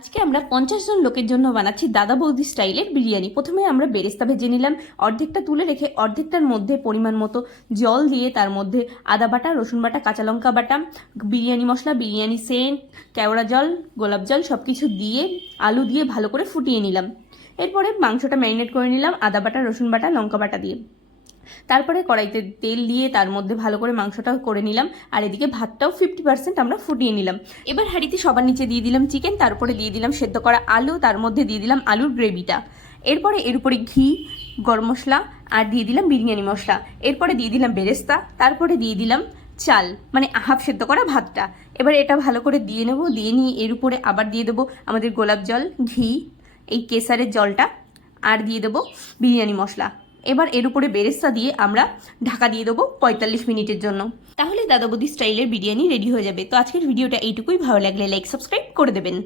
আজকে আমরা 50 জন লোকের জন্য বানাচ্ছি দাদা বৌদি স্টাইলের বিরিয়ানি। প্রথমে আমরা বেরেস্তা ভেজে নিলাম, অর্ধেকটা তুলে রেখে অর্ধেকটার মধ্যে পরিমাণ মতো জল দিয়ে তার মধ্যে আদা বাটা, রসুন বাটা, কাঁচা লঙ্কা বাটা, বিরিয়ানি মশলা, বিরিয়ানি সেন্ট, কেওড়া জল, গোলাপ জল সব কিছু দিয়ে আলু দিয়ে ভালো করে ফুটিয়ে নিলাম। এরপরে মাংসটা ম্যারিনেট করে নিলাম আদা বাটা, রসুন বাটা, লঙ্কা বাটা দিয়ে। তারপরে কড়াইতে তেল দিয়ে তার মধ্যে ভালো করে মাংসটাও করে নিলাম, আর এদিকে ভাতটাও 50% আমরা ফুটিয়ে নিলাম। এবার হাঁড়িতে সবার নিচে দিয়ে দিলাম চিকেন, তারপরে দিয়ে দিলাম সেদ্ধ করা আলু, তার মধ্যে দিয়ে দিলাম আলুর গ্রেভিটা। এরপরে এর উপরে ঘি, গরম মশলা আর দিয়ে দিলাম বিরিয়ানি মশলা। এরপরে দিয়ে দিলাম বেরেস্তা, তারপরে দিয়ে দিলাম চাল, মানে হাফ সেদ্ধ করা ভাতটা। এবার এটা ভালো করে দিয়ে নেব, দিয়ে নিয়ে এর উপরে আবার দিয়ে দেবো আমাদের গোলাপ জল, ঘি, এই কেসারের জলটা, আর দিয়ে দেবো বিরিয়ানি মশলা। এবার এর উপরে বেরেস্তা দিয়ে আমরা ঢাকা দিয়ে দেবো 45 মিনিটের জন্য। তাহলে দাদা বৌদি স্টাইলের বিরিয়ানি রেডি হয়ে যাবে। তো আজকের ভিডিওটা এইটুকুই, ভালো লাগলে লাইক সাবস্ক্রাইব করে দেবেন।